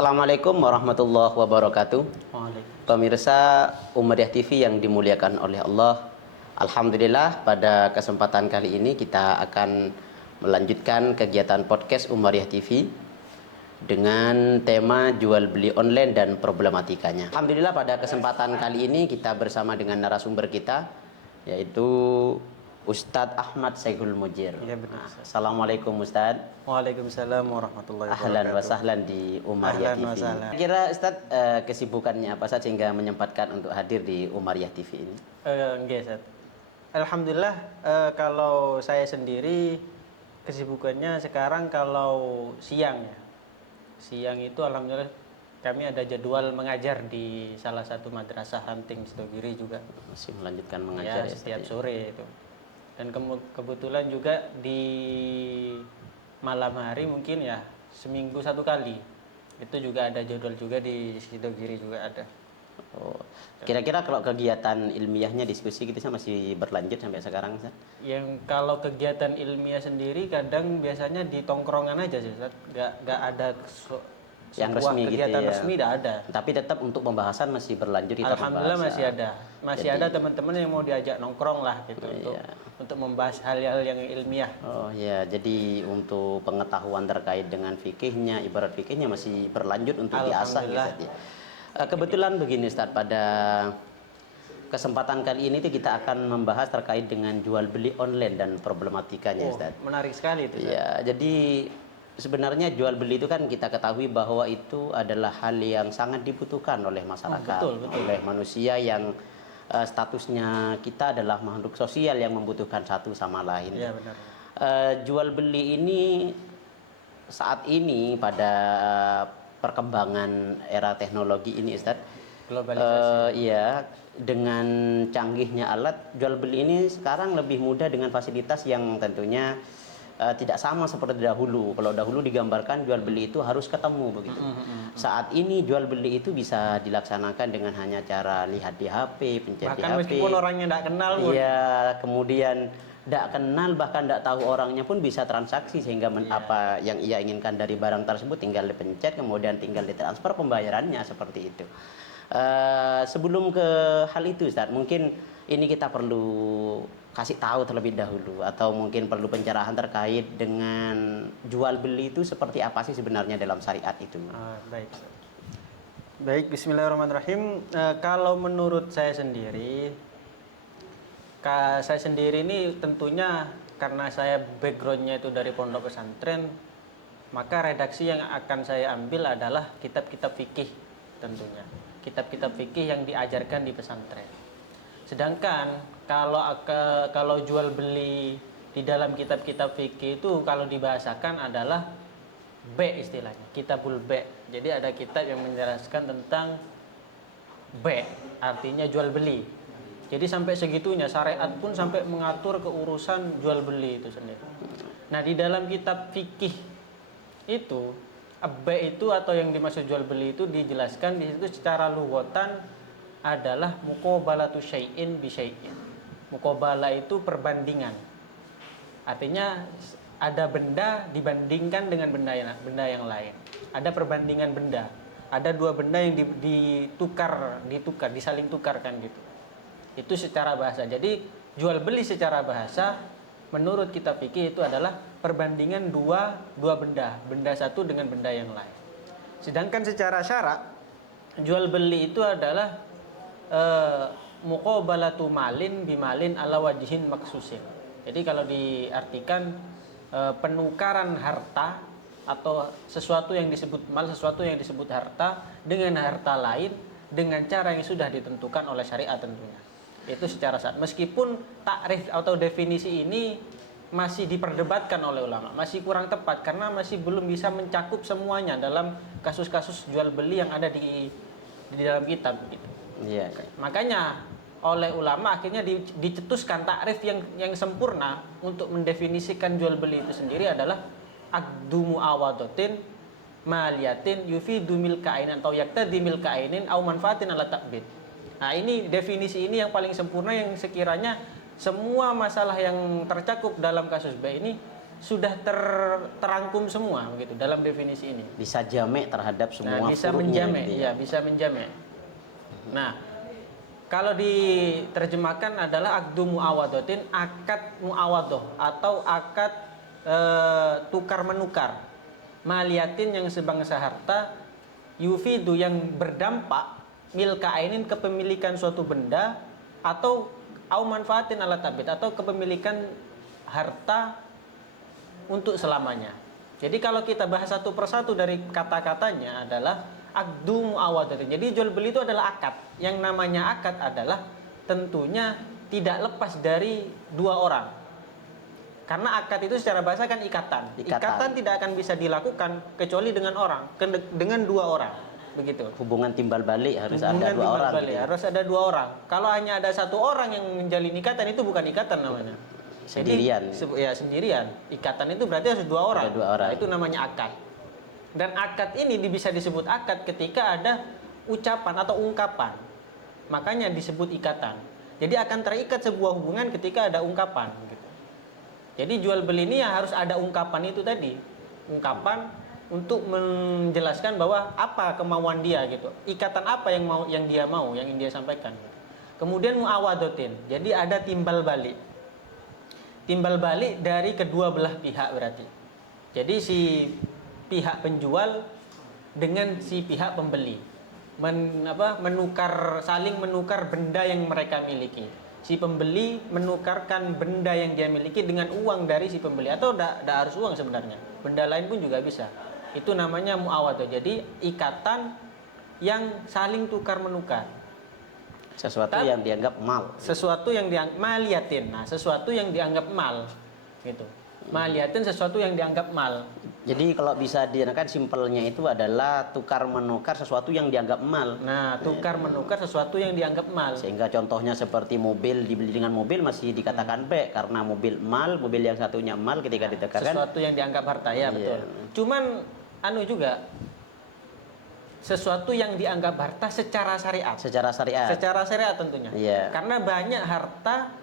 Assalamualaikum warahmatullahi wabarakatuh. Waalaikumsalam. Pemirsa Ummiyah TV yang dimuliakan oleh Allah. Alhamdulillah pada kesempatan kali ini kita akan melanjutkan kegiatan podcast Ummiyah TV dengan tema jual beli online dan problematikanya. Alhamdulillah pada kesempatan kali ini kita bersama dengan narasumber kita, yaitu Ustadz Ahmad Syekhul Mujir. Iya benar. Assalamualaikum Ustadz. Waalaikumsalam warahmatullahi Ahlan wa wabarakatuh. sahlan di Ummiyah Ahlan wa TV. sahlan. Kira Ustadz kesibukannya apa saja sehingga menyempatkan untuk hadir di Ummiyah TV ini? Nggih, Ustaz. Alhamdulillah, kalau saya sendiri kesibukannya sekarang kalau siang ya. Siang itu alhamdulillah kami ada jadwal mengajar di salah satu madrasah Hunting Sidogiri juga. Masih melanjutkan mengajar Ya, ya, setiap Ustadz, ya? sore itu. Dan kebetulan juga di malam hari mungkin ya seminggu satu kali. Itu juga ada jadwal juga di Sidogiri juga ada. Oh. Kira-kira kalau kegiatan ilmiahnya diskusi gitu masih berlanjut sampai sekarang, Ustadz? Yang kalau kegiatan ilmiah sendiri kadang biasanya di tongkrongan aja sih, Ustaz. Nggak ada Yang sebuah resmi gitu kegiatan ya. resmi tidak ada. Tapi tetap untuk pembahasan masih berlanjut kita Alhamdulillah membahas. masih ada. Masih Jadi- ada teman-teman yang mau diajak nongkrong lah gitu Iya. untuk membahas hal-hal yang ilmiah. Oh ya, jadi untuk pengetahuan terkait dengan fikihnya, ibarat fikihnya masih berlanjut untuk diasah ya, Alhamdulillah. Ustadz, ya. Kebetulan begini Ustadz, pada kesempatan kali ini tuh kita akan membahas terkait dengan jual beli online dan problematikanya, Oh, Ustadz. menarik sekali itu, Ustaz. Ya, jadi sebenarnya jual beli itu kan kita ketahui bahwa itu adalah hal yang sangat dibutuhkan oleh masyarakat, betul. oleh manusia yang statusnya kita adalah makhluk sosial yang membutuhkan satu sama lain. Iya, benar. Jual beli ini saat ini pada perkembangan era teknologi ini, Ustadz, Globalisasi. iya, dengan canggihnya alat jual beli ini sekarang lebih mudah dengan fasilitas yang tentunya tidak sama seperti dahulu. Kalau dahulu digambarkan jual beli itu harus ketemu begitu. Saat ini jual beli itu bisa dilaksanakan dengan hanya cara lihat di HP, pencet di Bahkan HP. meskipun orangnya tidak kenal pun. Iya, kemudian tidak kenal bahkan tidak tahu orangnya pun bisa transaksi sehingga apa yang ia inginkan dari barang tersebut tinggal dipencet kemudian tinggal ditransfer pembayarannya seperti itu. Sebelum ke hal itu, Ustaz, mungkin ini kita perlu kasih tahu terlebih dahulu atau mungkin perlu pencerahan terkait dengan jual beli itu seperti apa sih sebenarnya dalam syariat itu. Baik. Baik, bismillahirrahmanirrahim. Kalau menurut saya sendiri ini tentunya karena saya backgroundnya itu dari pondok pesantren, maka redaksi yang akan saya ambil adalah kitab-kitab fikih tentunya. Kitab-kitab fikih yang diajarkan di pesantren. Sedangkan kalau jual beli di dalam kitab-kitab fikih itu kalau dibahasakan adalah B istilahnya, kitabul B. Jadi ada kitab yang menjelaskan tentang B, artinya jual beli. Jadi sampai segitunya syariat pun sampai mengatur keurusan jual beli itu sendiri. Nah, di dalam kitab fikih itu B itu atau yang dimaksud jual beli itu dijelaskan di situ secara lughatan adalah muqabalatu syai'in bi syai'in. Muqabala itu perbandingan. Artinya ada benda dibandingkan dengan benda yang lain. Ada perbandingan benda. Ada dua benda yang disaling tukarkan gitu. Itu secara bahasa. Jadi jual beli secara bahasa menurut kitab fikih itu adalah perbandingan dua benda satu dengan benda yang lain. Sedangkan secara syarak jual beli itu adalah muqabalatu malin bimalin ala wajhin maksusin. Jadi kalau diartikan penukaran harta atau sesuatu yang disebut mal, sesuatu yang disebut harta dengan harta lain dengan cara yang sudah ditentukan oleh syariat tentunya. Itu secara saat meskipun takrif atau definisi ini masih diperdebatkan oleh ulama, masih kurang tepat karena masih belum bisa mencakup semuanya dalam kasus-kasus jual beli yang ada di dalam kitab gitu. Iya. Makanya oleh ulama akhirnya dicetuskan takrif yang sempurna untuk mendefinisikan jual beli itu sendiri adalah aqdu muawadatin maliyatin yufidu milka ainin atau yaktadi milka ainin au manfaatin ala ta'bid. Nah, ini definisi ini yang paling sempurna yang sekiranya semua masalah yang tercakup dalam kasus B ini sudah terangkum semua begitu dalam definisi ini. Bisa jamek terhadap semua bisa hurufnya menjamek, gitu ya bisa menjamek. Nah, kalau diterjemahkan adalah akdu muawadatin, akad muawadoh atau akad tukar menukar, maliatin yang sebangsa harta, yufidu yang berdampak, milka ainin kepemilikan suatu benda, atau au manfaatin ala tabid atau kepemilikan harta untuk selamanya. Jadi kalau kita bahas satu persatu dari kata-katanya adalah akdu muawadatin. Jadi jual beli itu adalah akad. Yang namanya akad adalah tentunya tidak lepas dari dua orang. Karena akad itu secara bahasa kan ikatan. Ikatan tidak akan bisa dilakukan kecuali dengan orang, dengan dua orang. Begitu. Hubungan timbal balik harus Hubungan ada dua orang. Balik, gitu. harus ada dua orang. Kalau hanya ada satu orang yang menjalin ikatan itu bukan ikatan namanya. Sendirian. Jadi, ya sendirian. Ikatan itu berarti harus dua orang. Ada dua orang. Nah, itu namanya akad. Dan akad ini bisa disebut akad ketika ada ucapan atau ungkapan. Makanya disebut ikatan. Jadi akan terikat sebuah hubungan ketika ada ungkapan. Gitu. Jadi jual beli ini ya harus ada ungkapan itu tadi. Ungkapan untuk menjelaskan bahwa apa kemauan dia gitu. Ikatan apa yang dia mau, yang dia sampaikan. Kemudian muawadatin. Jadi ada timbal balik. Timbal balik dari kedua belah pihak berarti. Jadi si pihak penjual dengan si pihak pembeli saling menukar benda yang mereka miliki. Si pembeli menukarkan benda yang dia miliki dengan uang dari si pembeli, atau tidak harus uang sebenarnya. Benda lain pun juga bisa. Itu namanya muawadah. Jadi ikatan yang saling tukar menukar. Sesuatu yang dianggap mal. Sesuatu yang dianggap maliatin. Nah, sesuatu yang dianggap mal gitu. Maliatin sesuatu yang dianggap mal. Jadi kalau bisa dikatakan simpelnya itu adalah tukar menukar sesuatu yang dianggap mal. Nah, tukar menukar sesuatu yang dianggap mal. Sehingga contohnya seperti mobil dibeli dengan mobil masih dikatakan B karena mobil mal, mobil yang satunya mal ketika ditekankan Sesuatu yang dianggap harta ya, betul. Cuman juga sesuatu yang dianggap harta secara syariat. Secara syariat. Secara syariat tentunya. Iya. Karena banyak harta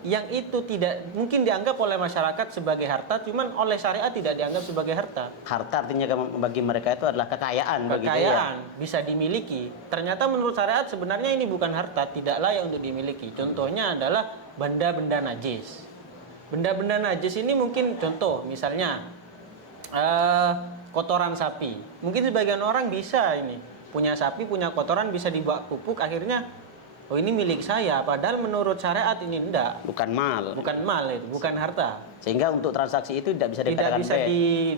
yang itu tidak mungkin dianggap oleh masyarakat sebagai harta, cuman oleh syariat tidak dianggap sebagai harta. Harta artinya bagi mereka itu adalah kekayaan. Kekayaan bisa dimiliki. Ternyata menurut syariat sebenarnya ini bukan harta, tidak layak untuk dimiliki. Contohnya adalah benda-benda najis. Benda-benda najis ini mungkin contoh misalnya kotoran sapi. Mungkin sebagian orang bisa ini punya sapi, punya kotoran bisa dibawa pupuk, akhirnya oh ini milik saya, padahal menurut syariat ini enggak. Bukan mal. Bukan mal itu, bukan harta. Sehingga untuk transaksi itu tidak bisa dikatakan tidak bisa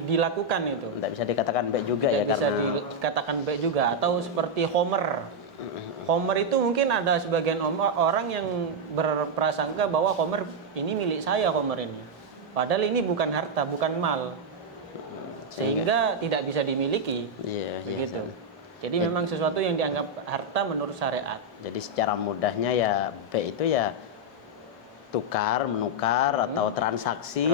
dilakukan itu. Tidak bisa dikatakan baik juga tidak ya bisa karena dikatakan baik juga, atau seperti homer. Homer itu mungkin ada sebagian orang yang berprasangka bahwa homer ini milik saya, homer ini. Padahal ini bukan harta, bukan mal. Sehingga tidak bisa dimiliki. Iya, begitu. Iya, jadi memang sesuatu yang dianggap harta menurut syariat. Jadi secara mudahnya ya B itu ya tukar, menukar atau transaksi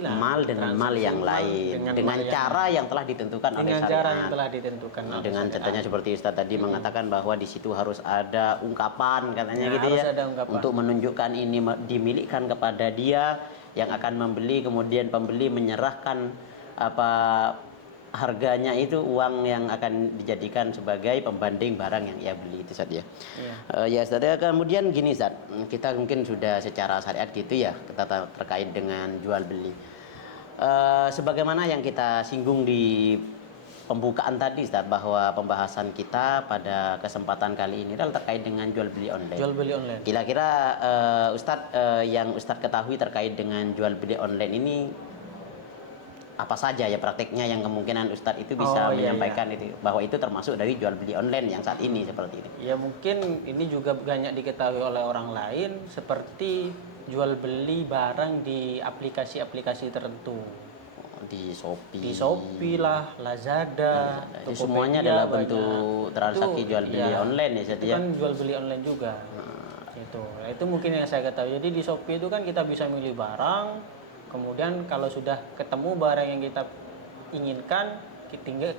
lah, mal dengan mal yang lain dengan cara yang telah ditentukan oleh syariat. Dengan cara yang telah ditentukan. Dengan contohnya seperti Ustadz tadi mengatakan bahwa di situ harus ada ungkapan katanya gitu harus ya. ada ungkapan. Untuk menunjukkan ini dimilikkan kepada dia yang akan membeli, kemudian pembeli menyerahkan harganya itu uang yang akan dijadikan sebagai pembanding barang yang ia beli itu Ustaz ya. Ya Ustaz ya, kemudian gini Ustaz, kita mungkin sudah secara syariat gitu ya kita terkait dengan jual beli. Sebagaimana yang kita singgung di pembukaan tadi Ustaz, bahwa pembahasan kita pada kesempatan kali ini adalah terkait dengan jual beli online. Jual beli online. Kira-kira Ustaz yang Ustaz ketahui terkait dengan jual beli online ini apa saja ya prakteknya yang kemungkinan Ustadz itu bisa menyampaikan itu bahwa itu termasuk dari jual beli online yang saat ini seperti ini. Ya mungkin ini juga banyak diketahui oleh orang lain seperti jual beli barang di aplikasi-aplikasi tertentu. Di Shopee lah, Lazada, semuanya adalah bentuk transaksi jual beli online ya Ustadz ya. Kan jual beli online juga. Itu mungkin yang saya ketahui. Jadi di Shopee itu kan kita bisa milih barang. Kemudian kalau sudah ketemu barang yang kita inginkan,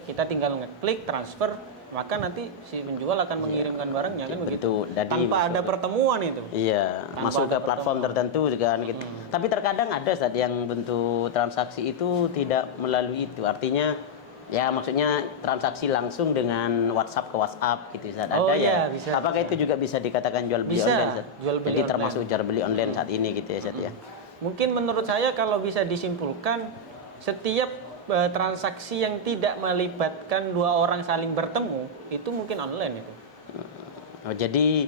kita tinggal ngeklik transfer, maka nanti si penjual akan mengirimkan barangnya kan begitu. Betul. Jadi Tanpa ada pertemuan itu. Iya, Tanpa masuk ada ke platform tertentu kan gitu. Tapi terkadang ada saat yang bentuk transaksi itu tidak melalui itu. Artinya ya maksudnya transaksi langsung dengan WhatsApp ke WhatsApp gitu Ustaz. Oh, Ada iya, ya. bisa, Apakah itu juga bisa dikatakan jual beli Bisa, online Ustaz? jual beli Jadi online. termasuk jual beli online saat ini gitu ya Ustaz ya. Mungkin menurut saya kalau bisa disimpulkan setiap transaksi yang tidak melibatkan dua orang saling bertemu itu mungkin online itu. Oh, jadi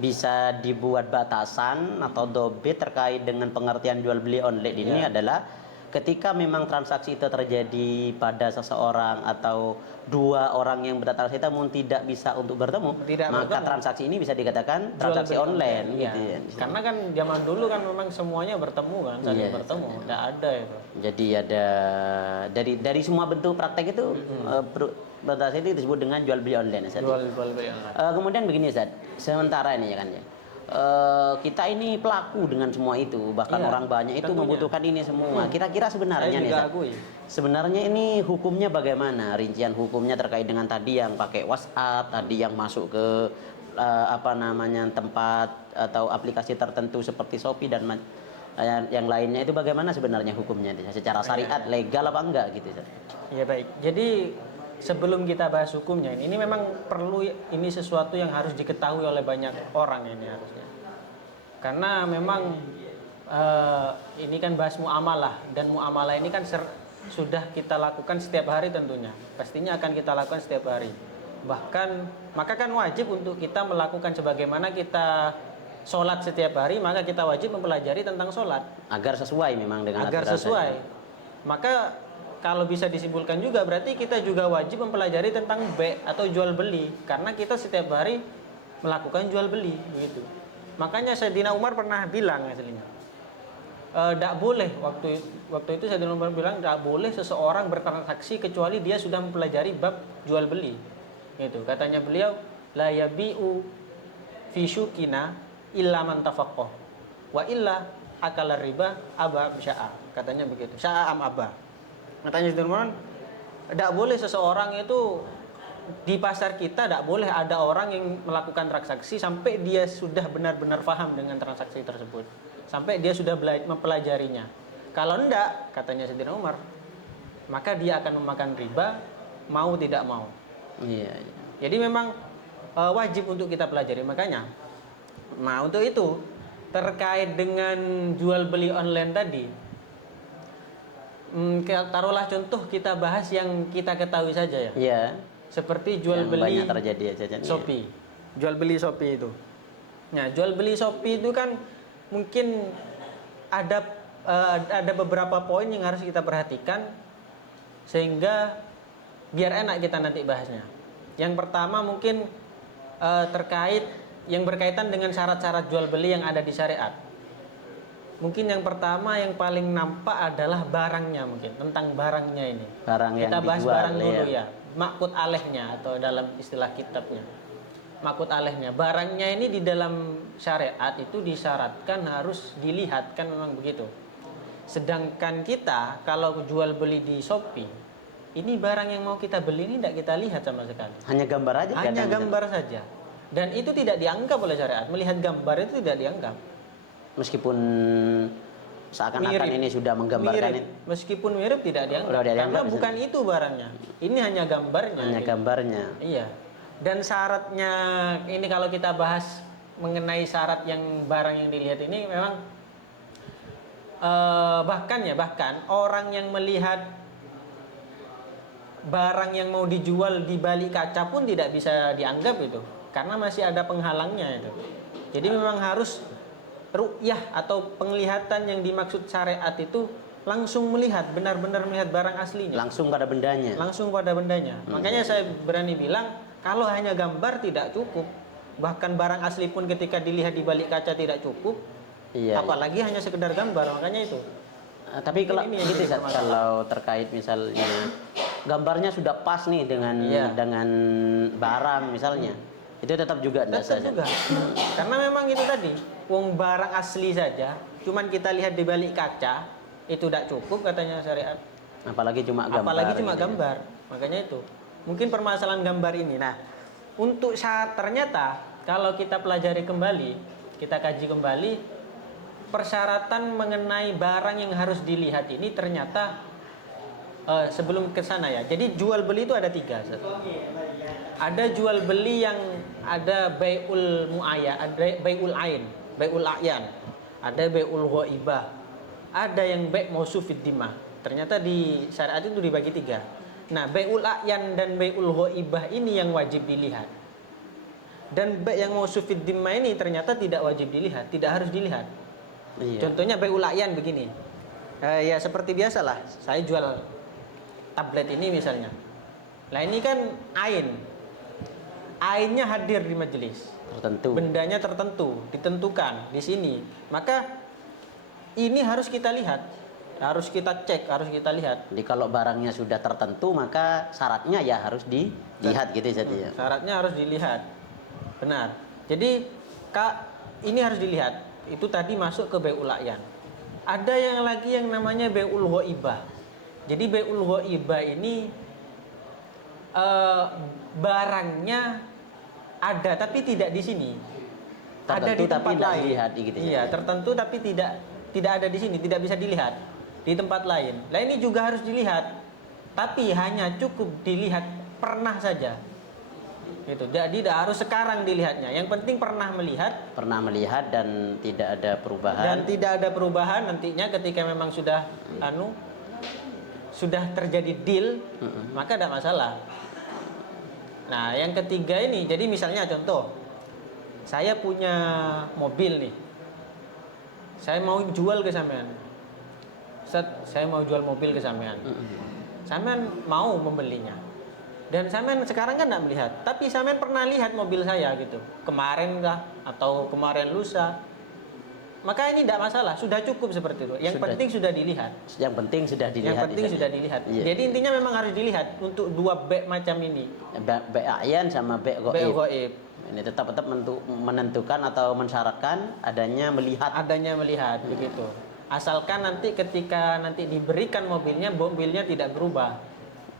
bisa dibuat batasan atau dobe terkait dengan pengertian jual beli online ini adalah ketika memang transaksi itu terjadi pada seseorang atau dua orang yang bertransaksi namun tidak bisa untuk bertemu, Tidak maka bertemu. transaksi ini bisa dikatakan transaksi Jual beli online iya. gitu ya. Karena kan zaman dulu kan memang semuanya bertemu kan, saling Iya, bertemu, tidak ada itu. Jadi ada dari semua bentuk praktek itu transaksi itu disebut dengan jual beli online Ustaz. Jual beli online. Kemudian begini Ustaz, sementara ini ya kan ya. Kita ini pelaku dengan semua itu, bahkan Iya, orang banyak itu tentunya. membutuhkan ini semua. Kira-kira sebenarnya Saya nih juga Ustaz, akui. sebenarnya ini hukumnya bagaimana? Rincian hukumnya terkait dengan tadi yang pakai WhatsApp, tadi yang masuk ke apa namanya tempat atau aplikasi tertentu seperti Shopee dan yang lainnya itu bagaimana sebenarnya hukumnya? Secara syariat legal apa enggak gitu Ustaz? Ya baik. Jadi sebelum kita bahas hukumnya ini memang perlu ini sesuatu yang harus diketahui oleh banyak orang ini harusnya. Karena memang ini kan bahas muamalah dan muamalah ini kan sudah kita lakukan setiap hari tentunya. Pastinya akan kita lakukan setiap hari. Bahkan maka kan wajib untuk kita melakukan sebagaimana kita sholat setiap hari, maka kita wajib mempelajari tentang sholat. Agar sesuai memang dengan Agar aturan sesuai. syariat. Maka kalau bisa disimpulkan juga berarti kita juga wajib mempelajari tentang atau jual beli karena kita setiap hari melakukan jual beli begitu. Makanya Sayyidina Umar pernah bilang aslinya tidak boleh waktu itu Sayyidina Umar bilang tidak boleh seseorang bertransaksi kecuali dia sudah mempelajari bab jual beli. Gitu. Katanya beliau la yabi'u fi syukina illa man tafaqqah wa illa akala riba aba sya'a. Katanya begitu. Sya'a am aba. Katanya Sayyidina Umar, tidak boleh seseorang itu di pasar kita tidak boleh ada orang yang melakukan transaksi sampai dia sudah benar-benar paham dengan transaksi tersebut, sampai dia sudah mempelajarinya. Kalau enggak, katanya Sayyidina Umar, maka dia akan memakan riba mau tidak mau. Iya, iya. Jadi memang wajib untuk kita pelajari. Makanya, nah untuk itu terkait dengan jual beli online tadi. Taruhlah contoh kita bahas yang kita ketahui saja ya. Iya. Seperti jual Yang beli banyak terjadi aja Shopee. Jual beli Shopee itu. Nah, jual beli Shopee itu kan mungkin ada beberapa poin yang harus kita perhatikan sehingga biar enak kita nanti bahasnya. Yang pertama mungkin terkait yang berkaitan dengan syarat-syarat jual beli yang ada di syariat. Mungkin yang pertama yang paling nampak adalah barangnya, mungkin tentang barangnya ini. Barang yang Kita bahas dijual, barang dulu ya. ya. Makut alehnya atau dalam istilah kitabnya. Makut alehnya. Barangnya ini di dalam syariat itu disyaratkan harus dilihat, kan memang begitu. Sedangkan kita kalau jual beli di Shopee, ini barang yang mau kita beli ini tidak kita lihat sama sekali. Hanya gambar aja. Hanya kadang. gambar saja. Dan itu tidak dianggap oleh syariat. Melihat gambar itu tidak dianggap. Meskipun seakan-akan ini sudah menggambarkan mirip. Meskipun mirip tidak dianggap. Karena bukan itu barangnya. Ini hanya gambarnya. Hanya gitu. gambarnya. Iya. Dan syaratnya ini kalau kita bahas mengenai syarat yang barang yang dilihat ini memang bahkan orang yang melihat barang yang mau dijual di balik kaca pun tidak bisa dianggap itu karena masih ada penghalangnya itu. Jadi memang harus ru'yah atau penglihatan yang dimaksud syariat itu langsung melihat, benar-benar melihat barang aslinya. Langsung pada bendanya. Langsung pada bendanya. Makanya saya berani bilang kalau hanya gambar tidak cukup. Bahkan barang asli pun ketika dilihat di balik kaca tidak cukup. Iya. Apalagi hanya sekedar gambar, makanya itu. Tapi kalau ini yang gitu jadi kalau terkait misalnya gambarnya sudah pas nih dengan barang misalnya. Itu tetap juga Tetap juga. Karena memang itu tadi, wong barang asli saja, cuman kita lihat di balik kaca, itu tidak cukup katanya syariat. Apalagi cuma gambar. Apalagi cuma gitu ya. gambar. Makanya itu. mungkin permasalahan gambar ini. Nah, untuk ternyata kalau kita pelajari kembali, kita kaji kembali, persyaratan mengenai barang yang harus dilihat ini ternyata sebelum ke sana ya. Jadi jual beli itu ada 3. Ada jual beli yang ada bai'ul mu'ayyan, ada bai'ul ain, bai'ul a'yan, ada bai'ul ghaibah, ada yang bai' mausufid dimah. Ternyata di syariat itu dibagi 3. Nah, bai'ul a'yan dan bai'ul ghaibah ini yang wajib dilihat. Dan bai' yang mausufid dimah ini ternyata tidak wajib dilihat, tidak harus dilihat. Iya. Contohnya bai'ul a'yan begini. Ya seperti biasalah, saya jual tablet ini misalnya. Nah, ini kan ain. Ainnya hadir di majelis. Tertentu. Bendanya tertentu, ditentukan di sini. Maka ini harus kita lihat, harus kita cek, harus kita lihat. Jadi kalau barangnya sudah tertentu maka syaratnya ya harus dilihat gitu saja. Syaratnya harus dilihat. Benar. Jadi ini harus dilihat. Itu tadi masuk ke bai'ul a'yan. Ada yang lagi yang namanya bai'ul ghaibah. Jadi bai'ul ghaibah ini barangnya ada tapi tidak di sini. Ada di tempat lain. Dilihat, gitu iya, saja. tertentu tapi tidak ada di sini, tidak bisa dilihat di tempat lain. Nah, ini juga harus dilihat. Tapi hanya cukup dilihat pernah saja. Gitu. Jadi tidak harus sekarang dilihatnya. Yang penting pernah melihat Dan tidak ada perubahan. Dan tidak ada perubahan nantinya ketika memang sudah sudah terjadi deal, maka tidak masalah. Nah, yang ketiga ini, jadi misalnya contoh, saya punya mobil nih, saya mau jual ke sampean. Saya mau jual mobil ke sampean. Sampean mau membelinya. Dan sampean sekarang kan tidak melihat, tapi sampean pernah lihat mobil saya gitu, kemarin kah atau kemarin lusa. Maka ini tidak masalah, sudah cukup seperti itu. Yang penting sudah dilihat. Yang penting sudah dilihat. Iya. Jadi intinya memang harus dilihat untuk 2 bai' macam ini. Bai' a'yan sama bai' Bai' ghaib. ghaib. Ini tetap menentukan atau mensyaratkan adanya melihat. Begitu. Asalkan nanti ketika nanti diberikan mobilnya tidak berubah.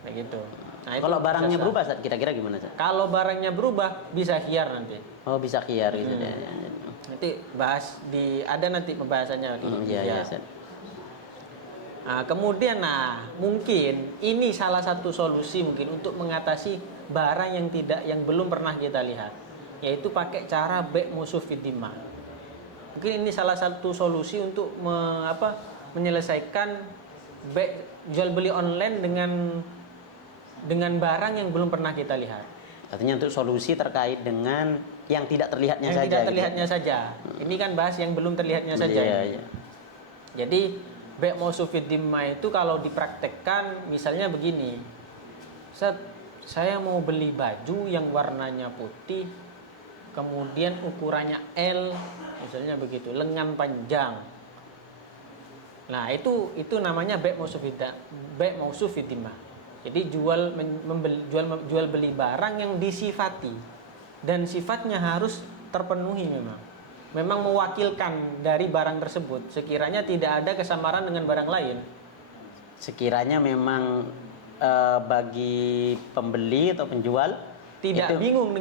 Begitu. Nah, kalau barangnya berubah, kira-kira gimana, Sat? Kalau barangnya berubah bisa khiyar nanti. Oh, bisa khiyar gitu ya. Nanti bahas ada nanti pembahasannya. Iya. Nah, kemudian mungkin ini salah satu solusi mungkin untuk mengatasi barang yang belum pernah kita lihat, yaitu pakai cara bai' mausufid dimah. Mungkin ini salah satu solusi untuk menyelesaikan jual beli online dengan barang yang belum pernah kita lihat. Artinya untuk solusi terkait dengan yang tidak terlihatnya yang saja. Tidak terlihatnya saja. Ini kan bahas yang belum terlihatnya saja. Iya. Jadi bai' mausufid dimah itu kalau dipraktekkan misalnya begini. Saya mau beli baju yang warnanya putih, kemudian ukurannya L, misalnya begitu, lengan panjang. Nah, itu namanya bai' mausufid dimah. Jadi jual beli barang yang disifati dan sifatnya harus terpenuhi memang mewakilkan dari barang tersebut. Sekiranya tidak ada kesamaran dengan barang lain. Sekiranya memang bagi pembeli atau penjual tidak bingung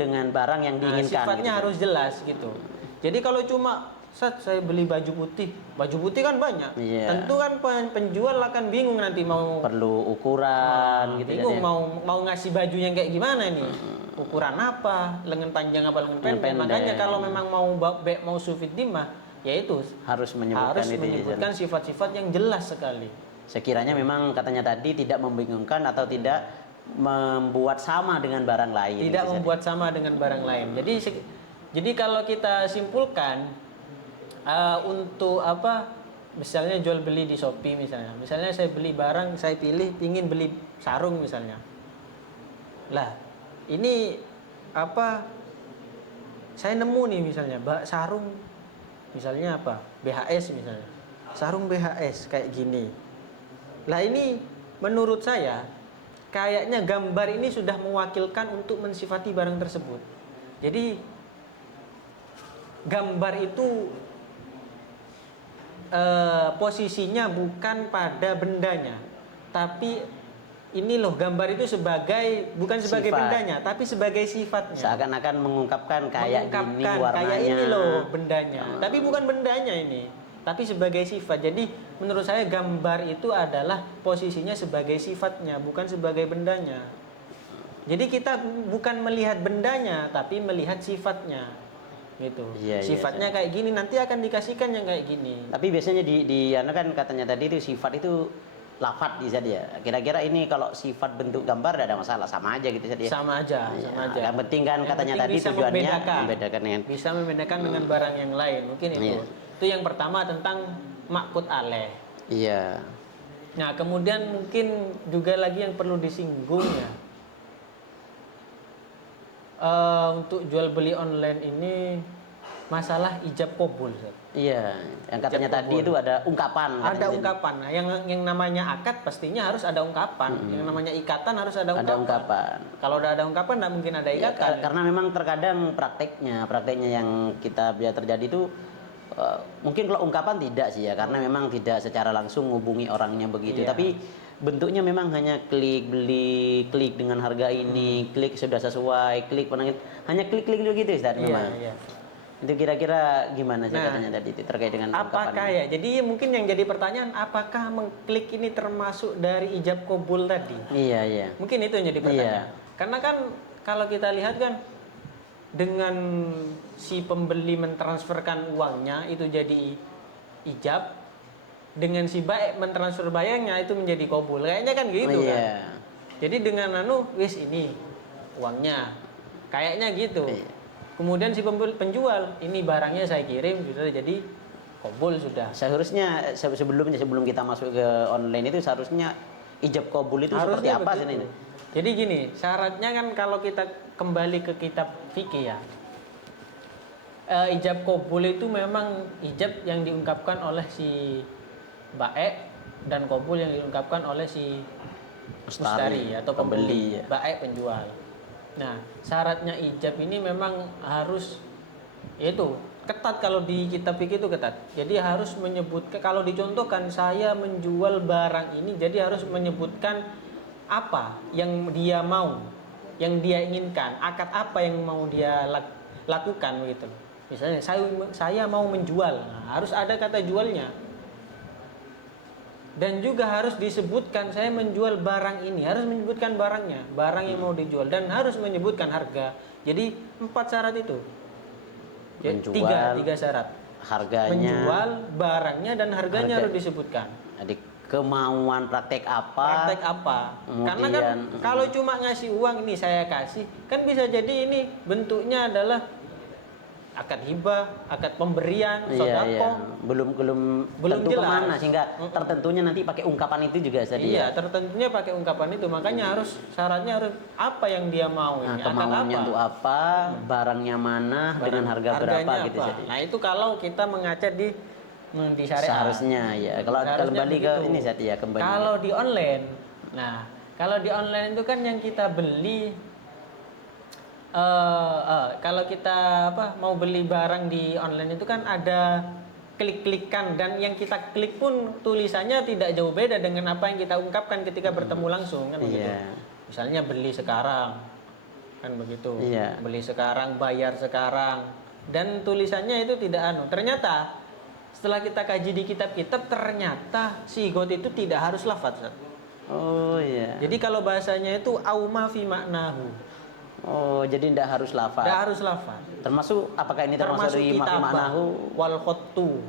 dengan barang yang diinginkan. Sifatnya gitu. Harus jelas gitu. Jadi kalau cuma saya beli baju putih kan banyak. Iya. Tentu kan penjual akan bingung nanti mau perlu ukuran gitu. Bingung mau ngasih baju yang kayak gimana nih? Ukuran apa? Lengan panjang apa lengan pendek? Makanya kalau memang mau sufid dimah, yaitu harus menyebutkan sifat-sifat yang jelas sekali. Sekiranya memang katanya tadi tidak membingungkan atau tidak membuat sama dengan barang lain. Tidak membuat sama dengan barang lain. Jadi kalau kita simpulkan untuk misalnya jual beli di Shopee misalnya saya beli barang, saya ingin beli sarung misalnya. Lah, ini saya nemu nih misalnya sarung misalnya BHS misalnya. Sarung BHS kayak gini. Lah, ini menurut saya kayaknya gambar ini sudah mewakilkan untuk mensifati barang tersebut. Jadi gambar itu posisinya bukan pada bendanya, tapi ini loh gambar itu sebagai bukan sebagai Sifat. bendanya tapi sebagai sifatnya. Seakan-akan mengungkapkan kayak gini Mengungkapkan, warnanya. kayak ini loh bendanya. Tapi bukan bendanya ini, tapi sebagai sifat. Jadi menurut saya gambar itu adalah posisinya sebagai sifatnya, bukan sebagai bendanya. Jadi kita bukan melihat bendanya, tapi melihat sifatnya, gitu. Iya, Sifatnya kayak gini, nanti akan dikasihkan yang kayak gini. Tapi biasanya di anu kan katanya tadi itu sifat itu lafat bisa dia. Kira-kira ini kalau sifat bentuk gambar tidak ada masalah, sama aja gitu dia. Sama aja, Iya, sama aja. yang penting kan Yang katanya penting tadi bisa tujuannya membedakan dengan Bisa membedakan dengan barang yang lain, mungkin itu. Iya. Itu yang pertama tentang makud aleh. iya. Nah, kemudian mungkin juga lagi yang perlu disinggung ya. Untuk jual beli online ini masalah ijab kabul. Iya, yang katanya Ijab tadi kabul. itu ada ungkapan. Ada katanya. ungkapan. Nah, yang namanya akad pastinya harus ada ungkapan. Yang namanya ikatan harus ada ungkapan. Ada ungkapan. Kalau udah ada ungkapan nggak mungkin ada Ya, ikatan. karena memang terkadang prakteknya yang kita biar terjadi itu mungkin kalau ungkapan tidak sih ya, karena memang tidak secara langsung hubungi orangnya begitu. Iya. Tapi bentuknya memang hanya klik beli, klik dengan harga ini, klik sudah sesuai, klik penangin, hanya klik-klik gitu Ustaz Iya, memang. iya. Itu kira-kira gimana sih Nah, katanya tadi itu terkait dengan Apakah ungkapan? ya? Jadi mungkin yang jadi pertanyaan, apakah mengklik ini termasuk dari ijab kabul tadi? Iya, iya. Mungkin itu yang jadi pertanyaan. Iya. Karena kan kalau kita lihat kan dengan si pembeli mentransferkan uangnya itu jadi ijab, dengan si baik mentransfer bayarnya itu menjadi kabul. Kayaknya kan gitu kan. Iya. Jadi dengan wis ini uangnya. Kayaknya gitu. Iya. Kemudian si penjual, ini barangnya saya kirim sudah jadi kabul sudah. Seharusnya sebelum kita masuk ke online itu seharusnya ijab kabul itu seperti Harusnya apa sih begitu. ini? Jadi gini, syaratnya kan kalau kita kembali ke kitab fikih ya. Ijab kabul itu memang ijab yang diungkapkan oleh si baik dan kabul yang diungkapkan oleh si mustari atau pembeli, ya. baik penjual. Nah, syaratnya ijab ini memang harus yaitu ketat, kalau di kitab fikih itu ketat. Jadi harus menyebutkan, kalau dicontohkan saya menjual barang ini, jadi harus menyebutkan apa yang dia mau, yang dia inginkan, akad apa yang mau dia lakukan gitu. Misalnya saya mau menjual, nah, harus ada kata jualnya. Dan juga harus disebutkan saya menjual barang ini, harus menyebutkan barangnya, barang yang mau dijual, dan harus menyebutkan harga. Jadi 4 syarat itu. Menjual, Tiga syarat. harganya, Menjual barangnya dan harganya Harga. harus disebutkan. jadi kemauan praktek apa? Praktek apa? Karena kan Kemudian, kalau cuma ngasih uang ini saya kasih, kan bisa jadi ini bentuknya adalah akad hibah, akad pemberian, iya, sodako. belum tentu jelas. kemana sehingga tertentunya nanti pakai ungkapan itu juga tadi Iya, ya. tertentunya pakai ungkapan itu. Makanya harus syaratnya harus apa yang dia mau Nah, ini, akad kemauannya apa? untuk apa, barangnya mana, dengan harga berapa Harganya gitu apa? jadi. Nah, itu kalau kita mengaca di syariat. Seharusnya ya. Kalau Seharusnya kembali ke begitu. ini Zat, ya kembali. Kalau di online, nah kalau di online itu kan yang kita beli, kalau kita mau beli barang di online itu kan ada klik-klikan, dan yang kita klik pun tulisannya tidak jauh beda dengan apa yang kita ungkapkan ketika bertemu langsung kan begitu. Iya. Misalnya beli sekarang kan begitu. Iya. Beli sekarang, bayar sekarang, dan tulisannya itu tidak Ternyata setelah kita kaji di kitab-kitab, ternyata sigot itu tidak harus lafaz. Oh iya. Jadi kalau bahasanya itu auma fi maknahu. Oh, jadi tidak harus lafaz. Tidak harus lafaz. Termasuk apakah ini termasuk dari maknahu? wal khottu.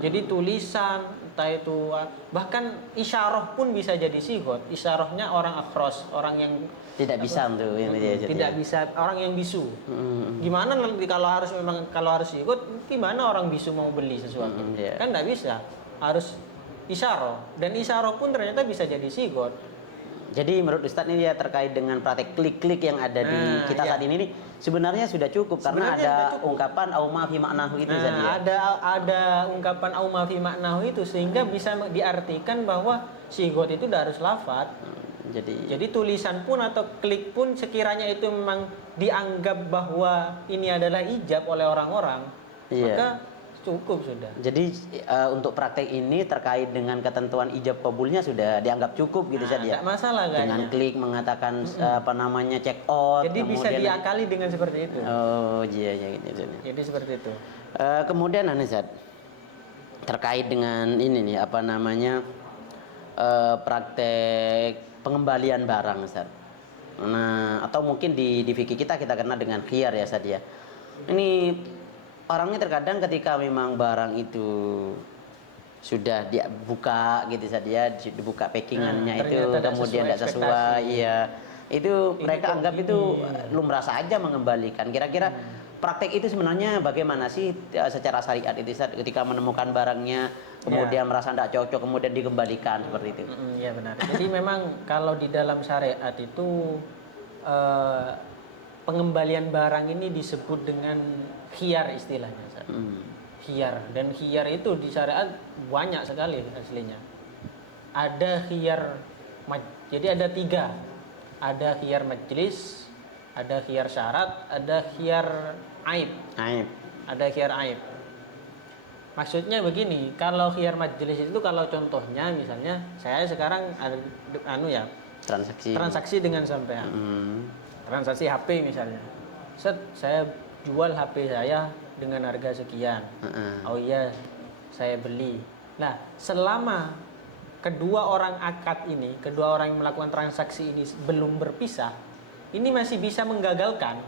Jadi tulisan, entah itu bahkan isyarah pun bisa jadi sigot. Isyarahnya orang akhros, orang yang Tidak bisa untuk ini dia. Zat, tidak ya. bisa, orang yang bisu. Hmm. Gimana nanti kalau harus sigot, gimana orang bisu mau beli sesuatu? Iya. Kan tidak bisa. Harus isyarah, dan isyarah pun ternyata bisa jadi sigot. Jadi menurut Ustadz ini ya terkait dengan praktek klik-klik yang ada di Nah, kita iya. saat ini subenarnya sudah cukup karena Sebenarnya ada sudah cukup. ungkapan auma fi maknahu itu Zat, ya. Ada ungkapan auma fi maknahu itu, sehingga bisa diartikan bahwa sigot itu tidak harus lafaz. Jadi tulisan pun atau klik pun sekiranya itu memang dianggap bahwa ini adalah ijab oleh orang-orang, Iya. maka Cukup sudah. Jadi untuk praktek ini terkait dengan ketentuan ijab kabulnya sudah dianggap cukup gitu Nah, saja. nggak masalah Dengan kayaknya. klik mengatakan apa namanya check out. Jadi bisa kemudian diakali dengan seperti itu. oh iya iya gitu. Jadi seperti itu. Kemudian Anisat terkait dengan ini nih apa namanya praktek pengembalian barang Ustaz. Nah, atau mungkin di fikih kita kenal dengan khiyar ya Ustaz ya. Ini orangnya terkadang ketika memang barang itu sudah dibuka gitu Ustaz ya, dibuka packingannya itu ternyata tidak kemudian sesuai tidak sesuai, iya. Itu Ini mereka kok anggap gini. itu lumrah saja mengembalikan. Kira-kira praktek itu sebenarnya bagaimana sih secara syariat itu Ustaz, ketika menemukan barangnya kemudian merasa tidak cocok kemudian dikembalikan seperti itu. Iya benar. Jadi memang kalau di dalam syariat itu pengembalian barang ini disebut dengan khiyar istilahnya. Ustaz. Khiyar, dan khiyar itu di syariat banyak sekali aslinya. Ada khiyar, jadi ada 3. Ada khiyar majlis, ada khiyar syarat, ada khiyar aib. Aib. Ada khiyar aib. Maksudnya begini, kalau khiyar majlis itu kalau contohnya misalnya saya sekarang ada transaksi dengan sampean. Transaksi HP misalnya. Set, saya jual HP saya dengan harga sekian. Oh iya, saya beli. Nah, selama kedua orang akad ini, kedua orang yang melakukan transaksi ini belum berpisah, ini masih bisa menggagalkan.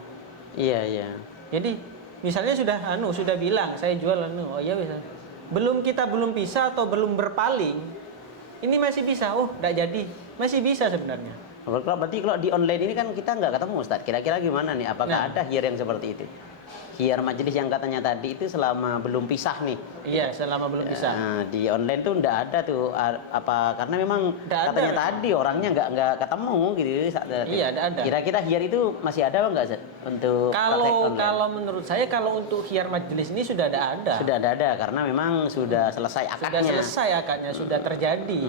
Iya, iya. Jadi misalnya sudah bilang saya jual oh iya bisa. Kita belum pisah atau belum berpaling, ini masih bisa. Oh, tidak jadi. Masih bisa sebenarnya. Berarti kalau di online ini kan kita nggak ketemu Ustaz. Kira-kira gimana nih? Apakah ada khiyar yang seperti itu? Khiyar majelis yang katanya tadi itu selama belum pisah nih. Iya, selama belum pisah. Nah, di online tuh nggak ada tuh apa karena memang katanya tadi orangnya nggak ketemu gitu. Iya, ada. Kira-kira khiyar itu masih ada nggak Ustaz untuk kalau menurut saya kalau untuk khiyar majelis ini sudah ada. Sudah ada karena memang sudah selesai akadnya. Sudah selesai akadnya, sudah terjadi,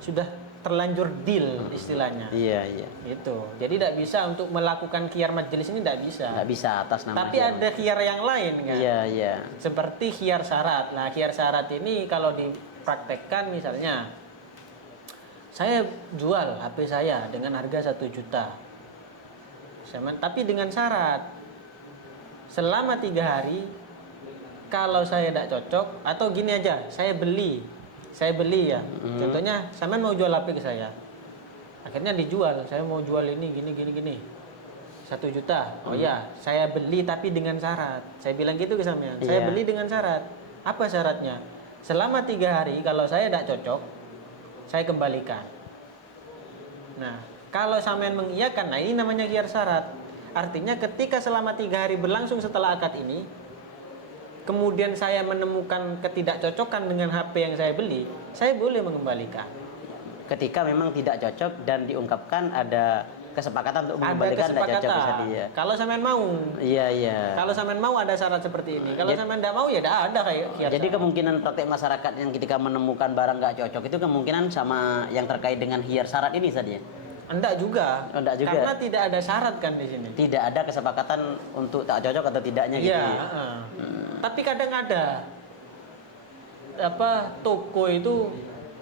sudah terlanjur deal istilahnya. Iya, iya. Itu. Jadi tidak bisa untuk melakukan khiyar majelis ini tidak bisa. Nggak bisa atas nama. Tapi ada khiyar yang lain kan. Iya, iya. Seperti khiyar syarat. Nah, khiyar syarat ini kalau dipraktekkan misalnya saya jual HP saya dengan harga 1 juta. Tapi dengan syarat selama 3 hari kalau saya tidak cocok atau gini aja, saya beli ya. Contohnya sampean mau jual HP ke saya. Akhirnya dijual, saya mau jual ini gini. 1 juta. Oh ya, saya beli tapi dengan syarat. Saya bilang gitu ke sampean. Saya beli dengan syarat. Apa syaratnya? Selama 3 hari kalau saya tidak cocok, saya kembalikan. Nah, kalau sampean mengiyakan, nah ini namanya khiyar syarat. Artinya ketika selama 3 hari berlangsung setelah akad ini, kemudian saya menemukan ketidakcocokan dengan HP yang saya beli, saya boleh mengembalikan. Ketika memang tidak cocok dan diungkapkan ada kesepakatan untuk mengembalikan tidak cocok bisa dia. Kalau sampean mau. Iya, iya. Kalau sampean mau ada syarat seperti ini. Kalau sampean tidak mau ya tidak ada kayak khiyar. Jadi kemungkinan praktek masyarakat yang ketika menemukan barang nggak cocok itu kemungkinan sama yang terkait dengan khiyar syarat ini saja. Enggak juga. Oh, enggak juga. Karena tidak ada syarat kan di sini. Tidak ada kesepakatan untuk tak cocok atau tidaknya gitu. Iya, tapi kadang ada toko itu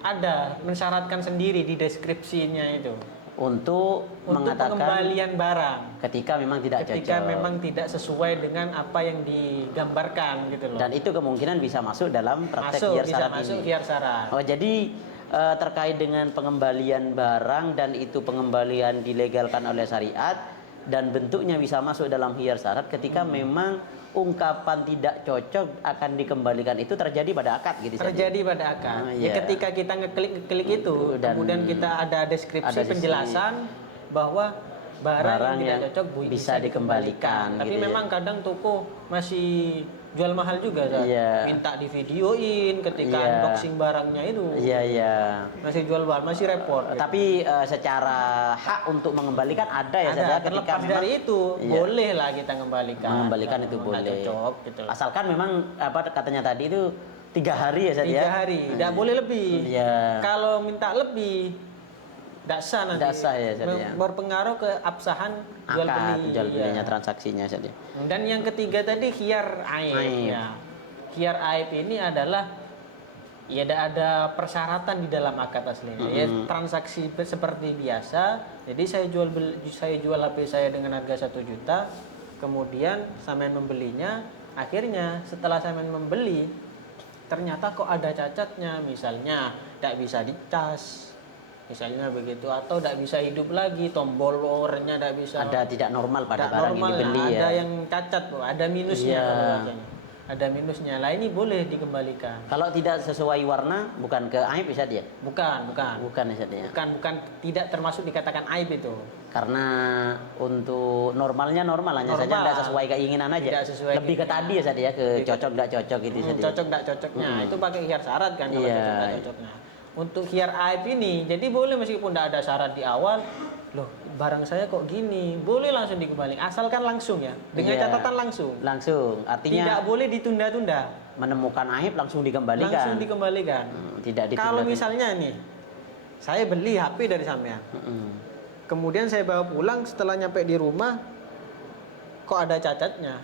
ada mensyaratkan sendiri di deskripsinya itu untuk mengatakan pengembalian barang ketika memang tidak tidak sesuai dengan apa yang digambarkan gitu loh. Dan itu kemungkinan bisa masuk dalam praktek khiyar syarat ini. Khiyar syarat. Oh, jadi terkait dengan pengembalian barang dan itu pengembalian dilegalkan oleh syariat dan bentuknya bisa masuk dalam khiyar syarat ketika memang ungkapan tidak cocok akan dikembalikan itu terjadi pada akad gitu. Terjadi pada akad. Ketika kita ngeklik itu dan kemudian kita ada deskripsi penjelasan bahwa barang yang tidak cocok bisa dikembalikan. Tapi gitu memang kadang toko masih jual mahal juga, minta divideoin ketika unboxing barangnya itu. Iya. Masih jual mahal, masih repot. Tapi secara hak untuk mengembalikan ada ya. Ada. Terlepas dari itu, boleh lah kita mengembalikan. Mengembalikan itu boleh. Cocok, gitu. Asalkan memang katanya tadi itu 3 hari ya 3 hari, tidak boleh lebih. Iya. Kalau minta lebih, tidak sah nanti. Tidak sah ya. Berpengaruh ke absahan jual belinya transaksinya saja. Dan yang ketiga tadi khiyar aib. Ya. khiyar aib ini adalah ya ada persyaratan di dalam akad aslinya. Ya transaksi seperti biasa. Jadi saya jual HP saya dengan harga 1 juta, kemudian sampean membelinya, akhirnya setelah sampean membeli ternyata kok ada cacatnya, misalnya tidak bisa dicas, misalnya begitu, atau tidak bisa hidup lagi, tombol powernya tidak bisa, Ada tidak normal pada tidak barang normal, yang dibeli ada ya. yang cacat, ada minusnya, Iya. kalau bahasanya. Ada minusnya lah, ini boleh dikembalikan. Kalau tidak sesuai warna, bukan ke aib bisa dia? Bukan Bukan bisa dia. bukan tidak termasuk dikatakan aib itu. Karena untuk normalnya normal hanya saja Normal. tidak sesuai keinginan aja. Tidak sesuai Lebih ke keinginan. tadi ya saja ke cocok tidak cocok itu saja. Cocok tidak cocoknya itu pakai khiyar syarat kan, kalau Iya. cocok tidak cocoknya. Untuk khiyar aib ini, jadi boleh meskipun tidak ada syarat di awal, loh barang saya kok gini, boleh langsung dikembalikan, asalkan langsung ya, dengan Iya. catatan langsung. Langsung, artinya Tidak boleh ditunda-tunda, menemukan aib langsung dikembalikan. langsung dikembalikan. Tidak ditunda. Kalau misalnya nih, saya beli HP dari sampean, kemudian saya bawa pulang, setelah nyampe di rumah, kok ada cacatnya,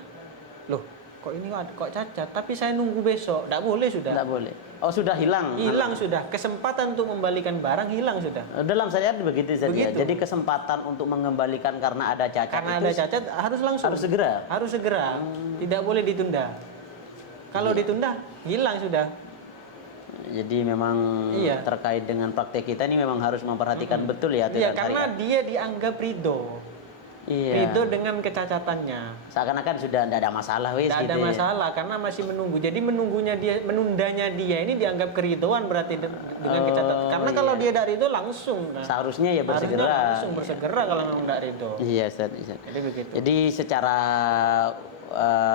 loh kok ini kok cacat, tapi saya nunggu besok, tidak boleh sudah. Tidak boleh. Oh sudah hilang. Hilang sudah, kesempatan untuk membalikan barang hilang sudah. Dalam syariat begitu saja. Begitu. Jadi kesempatan untuk mengembalikan karena ada cacat Karena itu ada cacat harus langsung. harus segera. Harus segera. Tidak boleh ditunda. Kalau ditunda hilang sudah. Jadi memang Iya. terkait dengan praktek kita ini memang harus memperhatikan betul ya aturan Iya, karena syariat. dia dianggap ridho. Iya. Ridho dengan kecacatannya. Seakan-akan sudah tidak ada masalah wes Tidak gitu. ada ya. masalah karena masih menunggu. Jadi menundanya dia ini dianggap keridoan berarti dengan Oh, kecacatan. Karena iya. kalau dia tidak ridho langsung. Nah, Seharusnya ya harusnya bersegera. langsung bersegera kalau memang tidak ridho. Iya, Ustaz. Jadi begitu. Jadi secara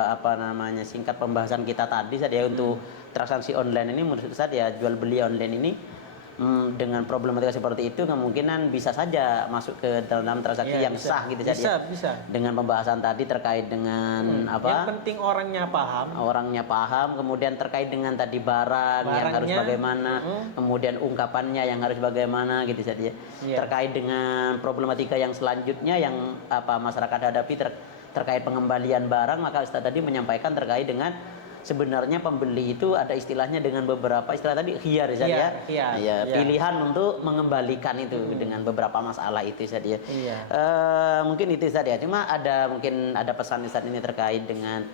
apa namanya singkat pembahasan kita tadi saja untuk transaksi online ini menurut Ustaz ya jual beli online ini dengan problematika seperti itu kemungkinan bisa saja masuk ke dalam transaksi Iya, yang bisa. sah gitu saja. Bisa. Dengan pembahasan tadi terkait dengan Yang apa? penting orangnya paham. Orangnya paham, kemudian terkait dengan tadi barang yang harus Barangnya, bagaimana, kemudian ungkapannya yang harus bagaimana gitu saja. Iya. Terkait dengan problematika yang selanjutnya yang apa masyarakat hadapi terkait pengembalian barang, maka Ustaz tadi menyampaikan terkait dengan sebenarnya pembeli itu ada istilahnya dengan beberapa istilah tadi khiyar Ustaz ya. Khiyar, Ya, iya. pilihan untuk mengembalikan itu dengan beberapa masalah itu Ustaz ya. Iya. Mungkin itu Ustaz ya. Cuma mungkin ada pesan Ustaz ini terkait dengan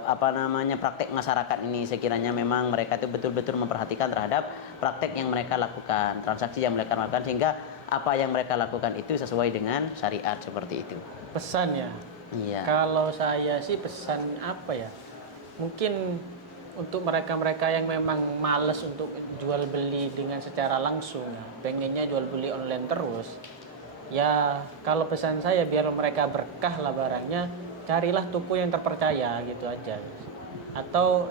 apa namanya praktek masyarakat ini sekiranya memang mereka itu betul-betul memperhatikan terhadap praktek yang mereka lakukan, transaksi yang mereka lakukan sehingga apa yang mereka lakukan itu sesuai dengan syariat seperti itu. Pesannya. Iya. Kalau saya sih pesan apa ya? Mungkin untuk mereka-mereka yang memang males untuk jual beli dengan secara langsung, pengennya jual beli online terus. Ya, kalau pesan saya biar mereka berkah lah barangnya, carilah toko yang terpercaya gitu aja. Atau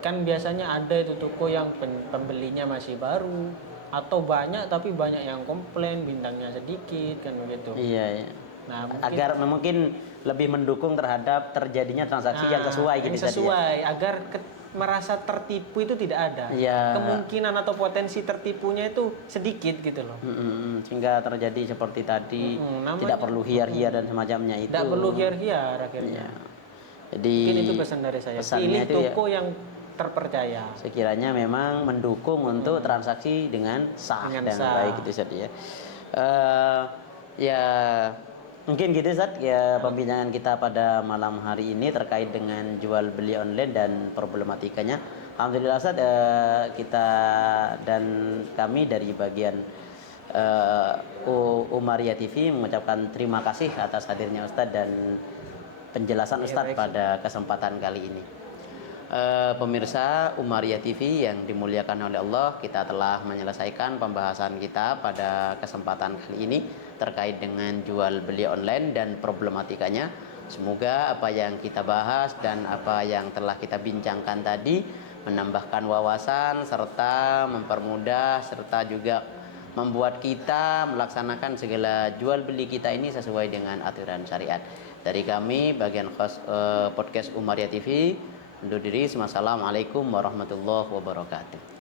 kan biasanya ada itu toko yang pembelinya masih baru atau banyak tapi banyak yang komplain, bintangnya sedikit kan begitu. Iya, iya. Nah, Agar mungkin lebih mendukung terhadap terjadinya transaksi yang sesuai gitu yang Ustaz ya. sesuai agar merasa tertipu itu tidak ada. Iya. Kemungkinan atau potensi tertipunya itu sedikit gitu loh. Sehingga terjadi seperti tadi tidak perlu hiar-hiar dan semacamnya itu. Tidak perlu hiar-hiar akhirnya. Iya. Jadi Mungkin itu pesan dari saya. pesannya Pilih itu ya, toko yang terpercaya. sekiranya memang mendukung untuk transaksi dengan sah Dengan dan sah. baik gitu Ustaz ya. Ya mungkin gitu Ustaz ya pembincangan kita pada malam hari ini terkait dengan jual beli online dan problematikanya. Alhamdulillah Ustaz kita dan kami dari bagian Umaria TV mengucapkan terima kasih atas hadirnya Ustaz dan penjelasan Ustaz pada kesempatan kali ini. Pemirsa Umaria TV yang dimuliakan oleh Allah, kita telah menyelesaikan pembahasan kita pada kesempatan kali ini terkait dengan jual beli online dan problematikanya. Semoga apa yang kita bahas dan apa yang telah kita bincangkan tadi menambahkan wawasan serta mempermudah serta juga membuat kita melaksanakan segala jual beli kita ini sesuai dengan aturan syariat. Dari kami bagian host podcast Umaria TV undur diri. Wassalamualaikum warahmatullahi wabarakatuh.